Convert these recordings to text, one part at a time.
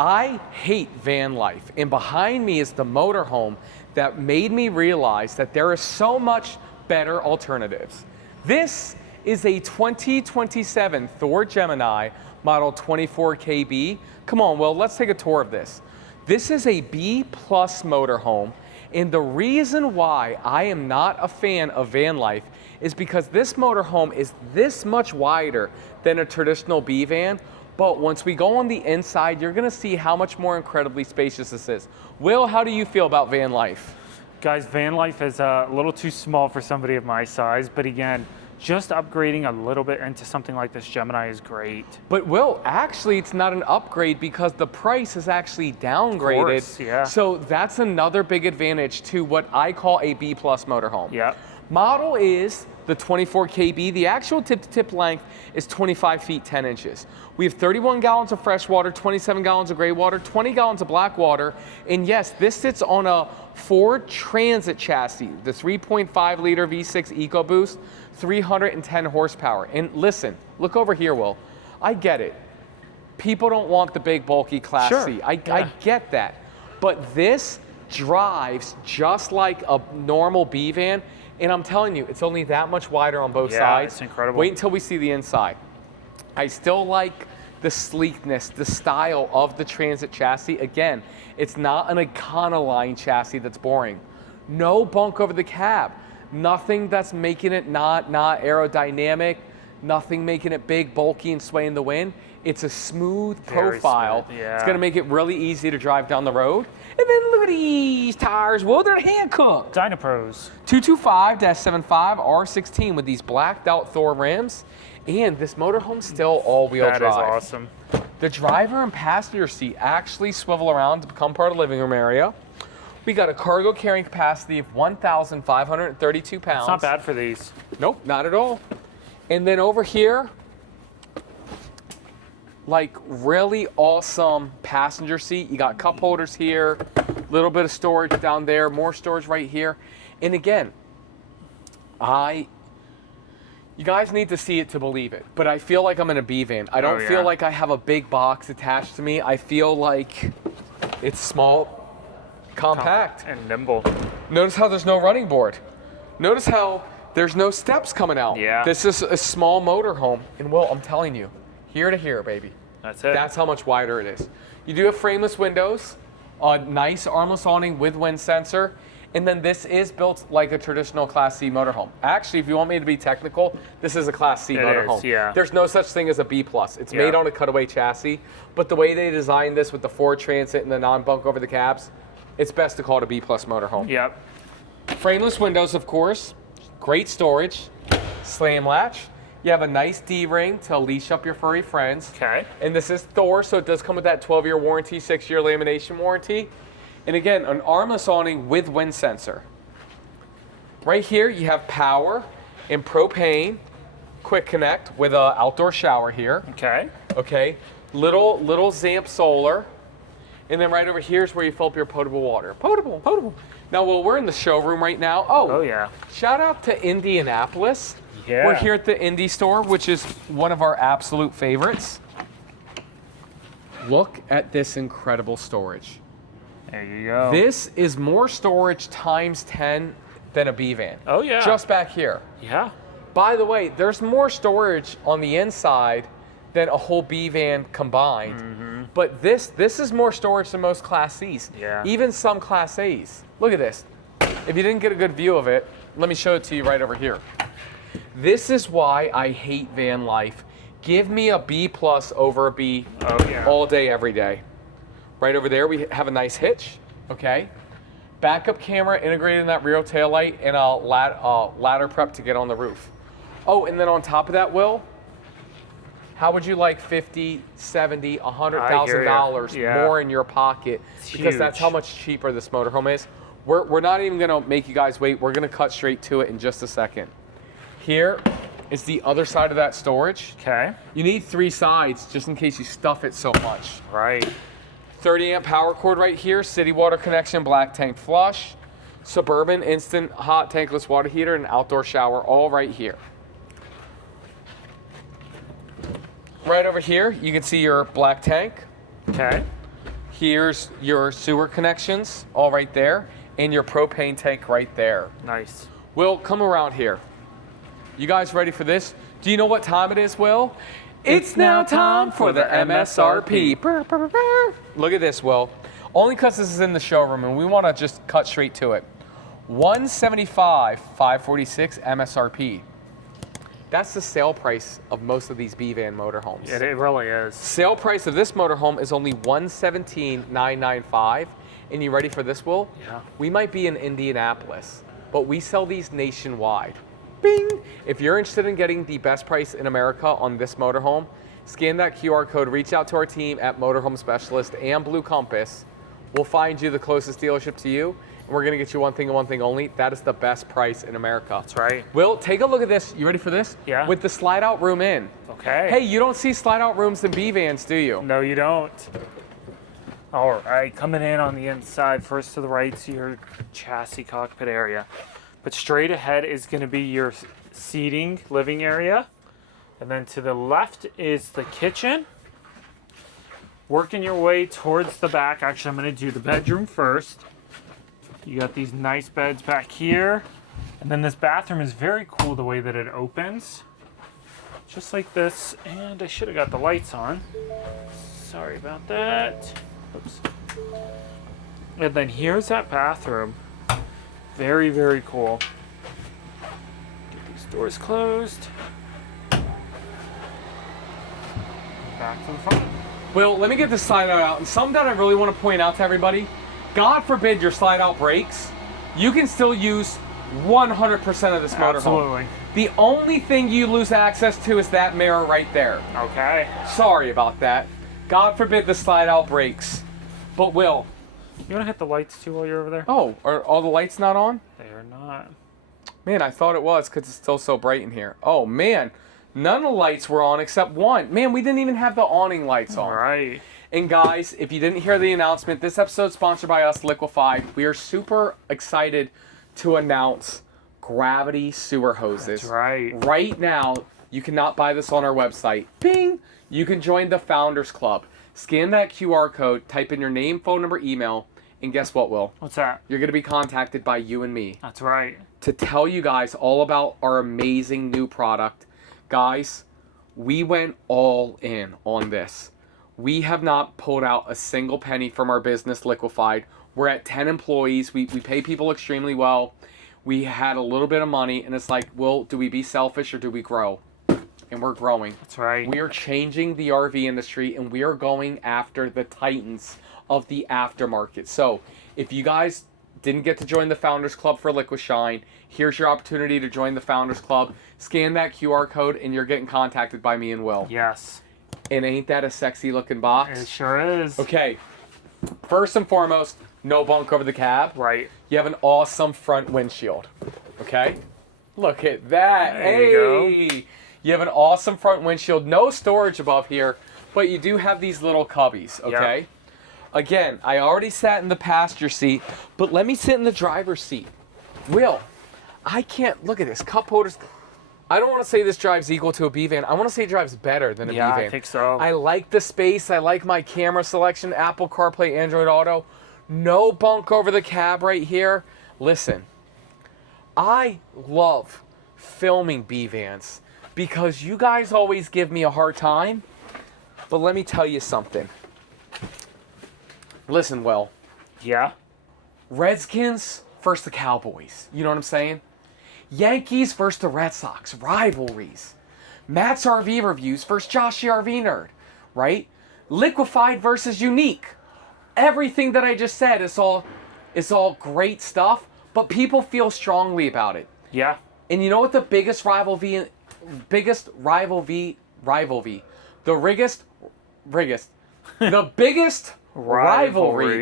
I hate van life, and behind me is the motorhome that made me realize that there is so much better alternatives. This is a 2027 Thor Gemini model 24KB. Come on, Will, let's take a tour of this. This is a B+ motorhome, and the reason why I am not a fan of van life is because this motorhome is this much wider than a traditional B van. But once we go on the inside, you're gonna see how much more incredibly spacious this is. Will, how do you feel about van life? Guys, van life is a little too small for somebody of my size, but again, just upgrading a little bit into something like this Gemini is great. But Will, actually it's not an upgrade because the price is actually downgraded. Of course, yeah. So that's another big advantage to what I call a B+ motorhome. Yep. Model is the 24KB. The actual tip-to-tip length is 25 feet 10 inches. We have 31 gallons of fresh water, 27 gallons of gray water, 20 gallons of black water, and yes, this sits on a Ford Transit chassis, the 3.5 liter V6 EcoBoost, 310 horsepower. And listen, look over here, Will. I get it. People don't want the big, bulky Class C. I get that. But this drives just like a normal B van. And I'm telling you, it's only that much wider on both sides. It's incredible. Wait until we see the inside. I still like the sleekness, the style of the Transit chassis. Again, it's not an Econoline chassis that's boring. No bunk over the cab. Nothing that's making it not aerodynamic. Nothing making it big, bulky, and sway in the wind. It's a smooth profile. Smooth, yeah. It's gonna make it really easy to drive down the road. And then look at these tires, Well, they're hand cooked. Dynapros. 225-75 R16 with these blacked out Thor rims. And this motorhome's still all-wheel drive. That is awesome. The driver and passenger seat actually swivel around to become part of the living room area. We got a cargo carrying capacity of 1,532 pounds. It's not bad for these. Nope, not at all. And then over here, like really awesome passenger seat. You got cup holders here, little bit of storage down there, more storage right here. And again, you guys need to see it to believe it, but I feel like I'm in a B van. I don't feel like I have a big box attached to me. I feel like it's small, compact, and nimble. Notice how there's no running board. Notice how there's no steps coming out. Yeah. This is a small motorhome, and Will, I'm telling you, here to here, baby. That's it. That's how much wider it is. You do have frameless windows, a nice armless awning with wind sensor, and then this is built like a traditional Class C motorhome. Actually, if you want me to be technical, this is a Class C motorhome. Is, yeah. There's no such thing as a B+. It's made on a cutaway chassis, but the way they designed this with the Ford Transit and the non-bunk over the cabs, it's best to call it a B+ motorhome. Yep. Frameless windows, of course. Great storage. Slam latch. You have a nice D-ring to leash up your furry friends. Okay. And this is Thor, so it does come with that 12-year warranty, 6-year lamination warranty. And again, an armless awning with wind sensor. Right here, you have power and propane, quick connect with an outdoor shower here. Okay. Okay. Little Zamp solar. And then right over here is where you fill up your potable water. Potable. Now, well, we're in the showroom right now. Oh yeah. Shout out to Indianapolis. Yeah. We're here at the Indy store, which is one of our absolute favorites. Look at this incredible storage. There you go. This is more storage times 10 than a B van. Oh yeah. Just back here. Yeah. By the way, there's more storage on the inside than a whole B van combined. Mm-hmm. But this is more storage than most Class Cs. Yeah. Even some Class A's. Look at this. If you didn't get a good view of it, let me show it to you right over here. This is why I hate van life. Give me a B+ over a B all day, every day. Right over there, we have a nice hitch, okay? Backup camera integrated in that rear taillight and a ladder prep to get on the roof. Oh, and then on top of that, Will, how would you like $50, $70, $100,000 more in your pocket? Because that's how much cheaper this motorhome is. We're not even gonna make you guys wait. We're gonna cut straight to it in just a second. Here is the other side of that storage. Okay. You need 3 sides just in case you stuff it so much. Right. 30 amp power cord right here, city water connection, black tank flush, Suburban instant hot tankless water heater, and outdoor shower all right here. Right over here, you can see your black tank. Okay. Here's your sewer connections, all right there, and your propane tank right there. Nice. Will, come around here. You guys ready for this? Do you know what time it is, Will? It's now time for the MSRP. Look at this, Will. Only because this is in the showroom and we want to just cut straight to it. $175,546 MSRP. That's the sale price of most of these B-Van motorhomes. It really is. Sale price of this motorhome is only $117,995. And you ready for this, Will? Yeah. We might be in Indianapolis, but we sell these nationwide. Bing! If you're interested in getting the best price in America on this motorhome, scan that QR code, reach out to our team at Motorhome Specialist and Blue Compass. We'll find you the closest dealership to you, and we're gonna get you one thing and one thing only. That is the best price in America. That's right. Will, take a look at this. You ready for this? Yeah. With the slide out room in. Okay. Hey, you don't see slide out rooms in B-Vans, do you? No, you don't. All right, coming in on the inside, first to the right is your chassis cockpit area. But straight ahead is going to be your seating living area. And then to the left is the kitchen. Working your way towards the back. Actually, I'm going to do the bedroom first. You got these nice beds back here. And then this bathroom is very cool the way that it opens. Just like this. And I should have got the lights on. Sorry about that. Oops. And then here's that bathroom. Very, very cool. Get these doors closed. Back to the front. Will, let me get this slide out. And something that I really want to point out to everybody, God forbid your slide out breaks, you can still use 100% of this motorhome. Absolutely. The only thing you lose access to is that mirror right there. Okay. Sorry about that. God forbid the slide out breaks. But Will. You want to hit the lights too while you're over there? Oh, are all the lights not on? They are not. Man, I thought it was because it's still so bright in here. Oh, man. None of the lights were on except one. Man, we didn't even have the awning lights on. All right. And guys, if you didn't hear the announcement, this episode is sponsored by us, Liquefied. We are super excited to announce gravity sewer hoses. That's right. Right now, you cannot buy this on our website. Bing! You can join the Founders Club. Scan that QR code, type in your name, phone number, email, and guess what, Will? What's that? You're going to be contacted by you and me That's right. to tell you guys all about our amazing new product. Guys, we went all in on this. We have not pulled out a single penny from our business, Liquefied. We're at 10 employees. We pay people extremely well. We had a little bit of money, and it's like, Will, do we be selfish or do we grow? And we're growing. That's right. We are changing the RV industry, and we are going after the titans of the aftermarket. So if you guys didn't get to join the Founders Club for Liquishine, here's your opportunity to join the Founders Club. Scan that QR code, and you're getting contacted by me and Will. Yes. And ain't that a sexy looking box? It sure is. Okay, first and foremost, no bunk over the cab. Right. You have an awesome front windshield. Okay? Look at that. There you Hey! You have an awesome front windshield. No storage above here, but you do have these little cubbies, okay? Yep. Again, I already sat in the passenger seat, but let me sit in the driver's seat. Will, I can't, look at this, cup holders. I don't want to say this drives equal to a B-Van. I want to say it drives better than a Yeah, B-Van. I think so. I like the space. I like my camera selection, Apple CarPlay, Android Auto. No bunk over the cab right here. Listen, I love filming B-Vans because you guys always give me a hard time. But let me tell you something. Listen, Will. Yeah. Redskins versus the Cowboys. You know what I'm saying? Yankees versus the Red Sox. Rivalries. Matt's RV Reviews versus Josh the RV Nerd. Right? Liquefied versus Unique. Everything that I just said is all great stuff, but people feel strongly about it. Yeah. And you know what the biggest rivalry, the biggest rivalry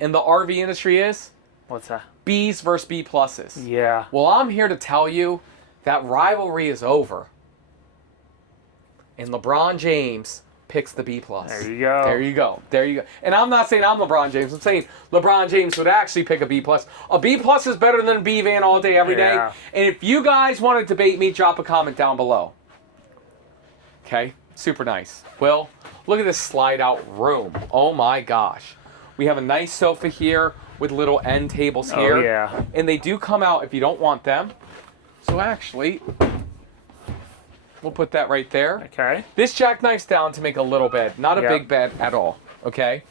in the RV industry is? What's that? B's versus B pluses. Yeah. Well, I'm here to tell you that rivalry is over. And LeBron James picks the B plus. There you go. There you go. There you go. And I'm not saying I'm LeBron James. I'm saying LeBron James would actually pick a B plus. A B plus is better than a B van all day, every day. Yeah. And if you guys want to debate me, drop a comment down below. Okay? Super nice. Well, look at this slide out room. Oh my gosh. We have a nice sofa here with little end tables here. Oh, yeah. And they do come out if you don't want them. So actually, we'll put that right there. Okay. This jackknifes down to make a little bed, not a big bed at all, okay?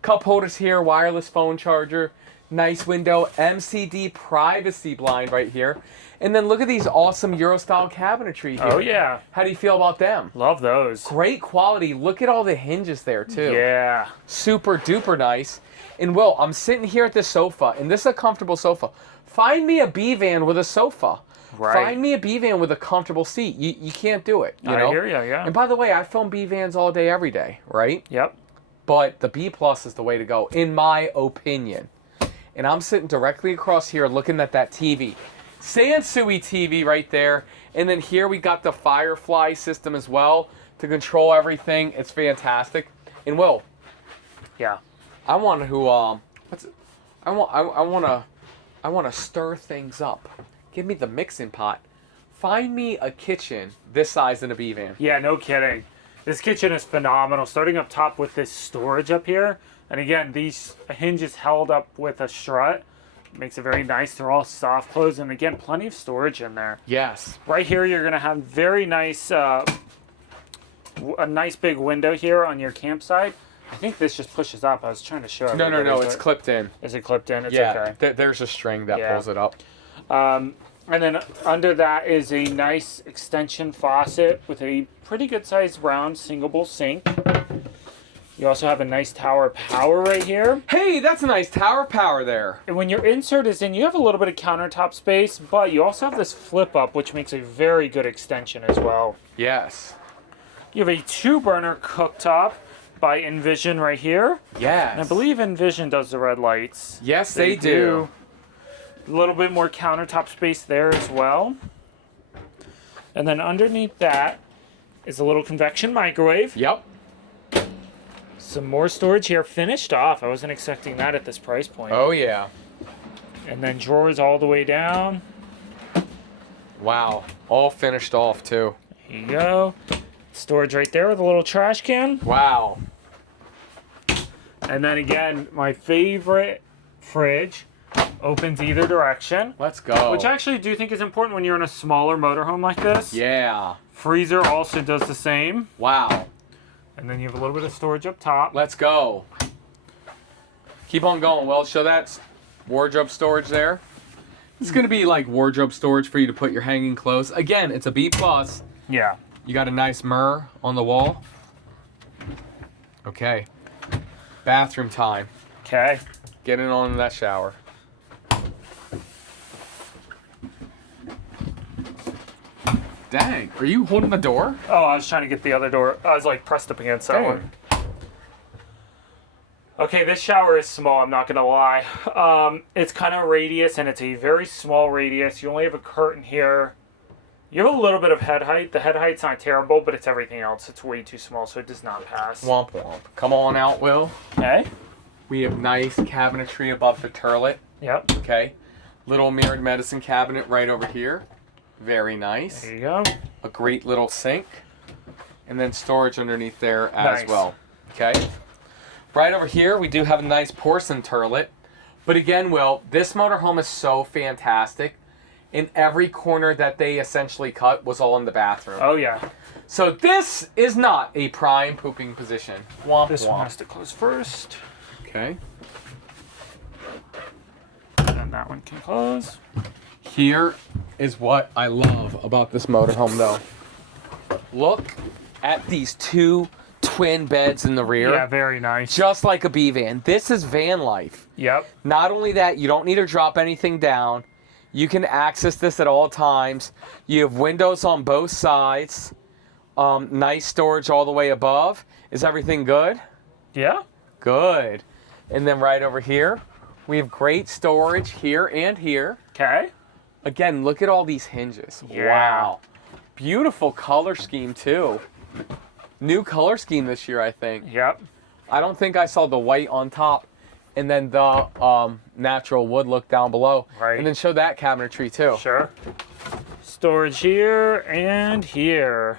Cup holders here, wireless phone charger, nice window, MCD privacy blind right here. And then look at these awesome Euro-style cabinetry here. Oh, yeah. How do you feel about them? Love those. Great quality. Look at all the hinges there, too. Yeah. Super duper nice. And Will, I'm sitting here at this sofa, and this is a comfortable sofa. Find me a B-van with a sofa. Right. Find me a B-van with a comfortable seat. You can't do it, you know? I hear you, yeah. And by the way, I film B-vans all day, every day, right? Yep. But the B plus is the way to go, in my opinion. And I'm sitting directly across here looking at that TV. Sansui TV right there. And then here we got the Firefly system as well to control everything. It's fantastic. And Will, Yeah. I want to I want to stir things up. Give me the mixing pot. Find me a kitchen this size in a B-van. Yeah, no kidding. This kitchen is phenomenal. Starting up top with this storage up here. And again, these hinges held up with a strut. Makes it very nice. They're all soft closed. And again, plenty of storage in there. Yes. Right here, you're going to have very nice, a nice big window here on your campsite. I think this just pushes up. I was trying to show you. No. It's clipped in. Is it clipped in? It's Yeah. okay. There's a string that pulls it up. And then under that is a nice extension faucet with a pretty good sized round single bowl sink. You also have a nice tower power right here. Hey, that's a nice tower power there. And when your insert is in, you have a little bit of countertop space, but you also have this flip up, which makes a very good extension as well. Yes. You have a 2-burner cooktop by Envision right here. Yes. And I believe Envision does the red lights. Yes, they do. A little bit more countertop space there as well. And then underneath that is a little convection microwave. Yep. Some more storage here, finished off. I wasn't expecting that at this price point. Oh, yeah. And then drawers all the way down. Wow. All finished off, too. Here you go. Storage right there with a little trash can. Wow. And then again, my favorite fridge opens either direction. Let's go. Which I actually do think is important when you're in a smaller motorhome like this. Yeah. Freezer also does the same. Wow. And then you have a little bit of storage up top. Let's go. Keep on going. Well, show that wardrobe storage there. It's going to be like wardrobe storage for you to put your hanging clothes. Again, it's a B+. Yeah. You got a nice mirror on the wall. Okay. Bathroom time. Okay. Getting on in that shower. Dang, are you holding the door? Oh, I was trying to get the other door. I was like pressed up against that one. Okay, this shower is small, I'm not going to lie. It's kind of radius, and it's a very small radius. You only have a curtain here. You have a little bit of head height. The head height's not terrible, but it's everything else. It's way too small, so it does not pass. Womp womp. Come on out, Will. Okay. We have nice cabinetry above the turlet. Yep. Okay. Little mirrored medicine cabinet right over here. Very nice. There you go. A great little sink. And then storage underneath there as Nice. well. Okay. Right over here, we do have a nice porcelain turlet. But again, Will, this motorhome is so fantastic. In every corner that they essentially cut was all in the bathroom. Oh, yeah. So this is not a prime pooping position. Womp This womp. one has to close first. Okay. And that one can close. Here is what I love about this motorhome, though. Look at these 2 twin beds in the rear. Yeah, very nice. Just like a B van. This is van life. Yep. Not only that, you don't need to drop anything down. You can access this at all times. You have windows on both sides. Nice storage all the way above. Is everything good? Yeah. Good. And then right over here, we have great storage here and here. Okay. Again, look at all these hinges. Yeah. Wow. Beautiful color scheme, too. New color scheme this year, I think. Yep. I don't think I saw the white on top and then the natural wood look down below. Right. And then show that cabinetry, too. Sure. Storage here and here.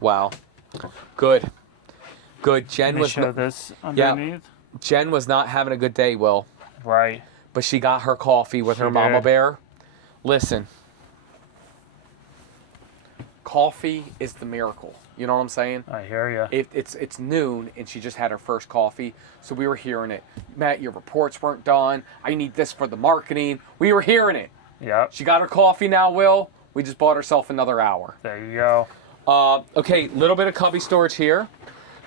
Wow. Good. Good. Jen Let me was show this underneath. Jen was not having a good day, Will. Right. But she got her coffee with her mama did. bear. Listen. Coffee is the miracle. You know what I'm saying? I hear you. It's noon and she just had her first coffee, so we were hearing it. Matt, your reports weren't done. I need this for the marketing. We were hearing it. Yep. She got her coffee now, Will. We just bought herself another hour. There you go. Okay, little bit of cubby storage here.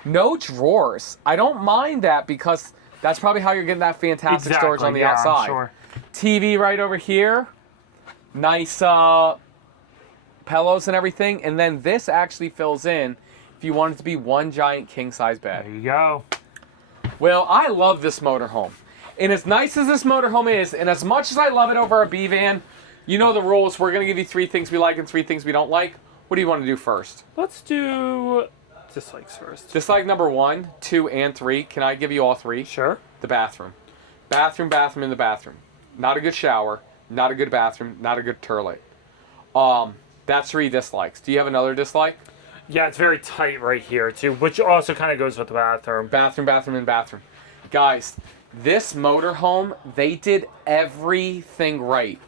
No drawers. I don't mind that because that's probably how you're getting that fantastic storage on the outside. I'm sure. TV right over here. Nice pillows and everything. And then this actually fills in if you want it to be one giant king-size bed. There you go. Well, I love this motorhome. And as nice as this motorhome is, and as much as I love it over a B van, you know the rules. We're going to give you 3 things we like and 3 things we don't like. What do you want to do first? Let's do dislikes first. Dislike number 1, 2, and 3. Can I give you all 3? Sure. The bathroom. Bathroom, and the bathroom. Not a good shower. Not a good bathroom. Not a good toilet. That's 3 dislikes. Do you have another dislike? Yeah, it's very tight right here, too, which also kind of goes with the bathroom. Bathroom, and bathroom. Guys, this motorhome, they did everything right.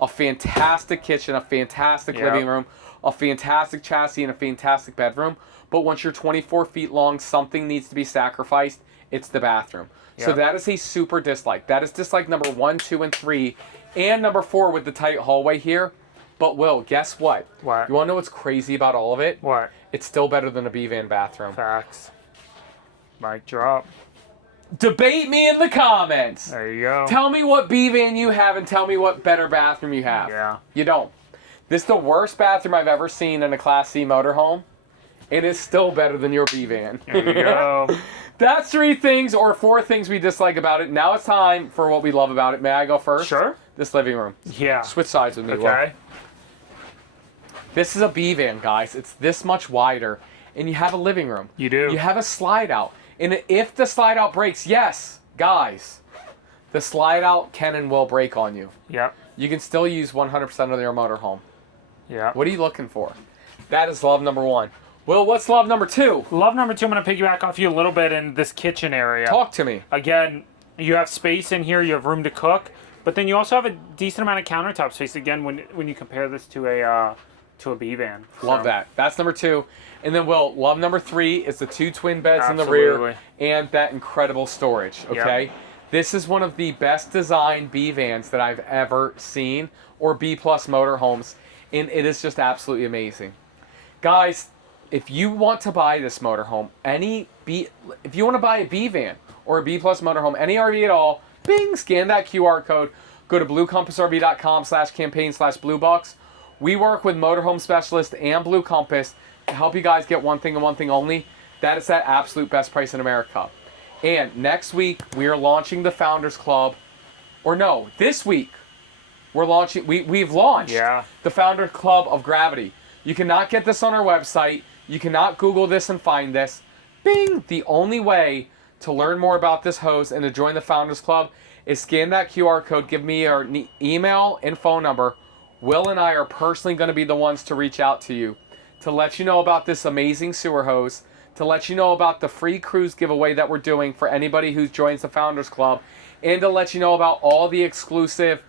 A fantastic kitchen, a fantastic living room, a fantastic chassis, and a fantastic bedroom. But once you're 24 feet long, something needs to be sacrificed. It's the bathroom. So that is a super dislike. That is dislike number 1, 2, and 3. And number 4 with the tight hallway here. But Will, guess what? What? You want to know what's crazy about all of it? What? It's still better than a B-van bathroom. Facts. Mic drop. Debate me in the comments. There you go. Tell me what B-van you have and tell me what better bathroom you have. Yeah. You don't. This is the worst bathroom I've ever seen in a Class C motorhome. It is still better than your B-van. There you go. That's 3 things or 4 things we dislike about it. Now it's time for what we love about it. May I go first? Sure. This living room. Yeah. Switch sides with me, Will. Okay. This is a B-van, guys. It's this much wider. And you have a living room. You do. You have a slide out. And if the slide out breaks, yes, guys, the slide out can and will break on you. Yep. You can still use 100% of your motorhome. Yeah. What are you looking for? That is love number 1. Will, what's love number 2? Love number 2, I'm going to piggyback off you a little bit in this kitchen area. Talk to me. Again, you have space in here, you have room to cook, but then you also have a decent amount of countertop space, again, when you compare this to a B-van. Love that. That's number 2. And then, Will, love number 3 is the 2 twin beds in the Absolutely. rear and that incredible storage, okay? Yep. This is one of the best designed B-vans that I've ever seen, or B-plus motorhomes, and it is just absolutely amazing. Guys, if you want to buy this motorhome, if you want to buy a B-van or a B-plus motorhome, any RV at all, bing, scan that QR code, go to bluecompassrv.com/campaign/bluebucks. We work with Motorhome Specialist and Blue Compass to help you guys get one thing and one thing only. That is that absolute best price in America. And next week, we are launching the Founders Club. Or no, this week, we're launching, we've launched the Founders Club of Gravity. You cannot get this on our website. You cannot Google this and find this. Bing! The only way to learn more about this hose and to join the Founders Club is scan that QR code, give me your email and phone number. Will and I are personally going to be the ones to reach out to you to let you know about this amazing sewer hose, to let you know about the free cruise giveaway that we're doing for anybody who joins the Founders Club, and to let you know about all the exclusive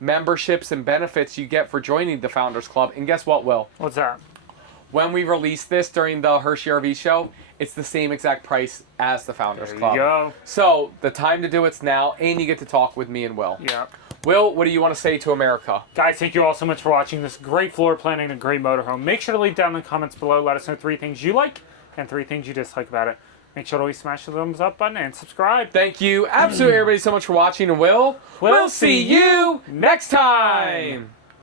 memberships and benefits you get for joining the Founders Club. And guess what, Will? What's that? When we release this during the Hershey RV show, it's the same exact price as the Founders Club. There you go. So the time to do it's now, and you get to talk with me and Will. Yeah. Will, what do you want to say to America? Guys, thank you all so much for watching this great floor planning and great motorhome. Make sure to leave down in the comments below. Let us know 3 things you like and 3 things you dislike about it. Make sure to always smash the thumbs up button and subscribe. Thank you, absolutely everybody, so much for watching. And we'll see you next time.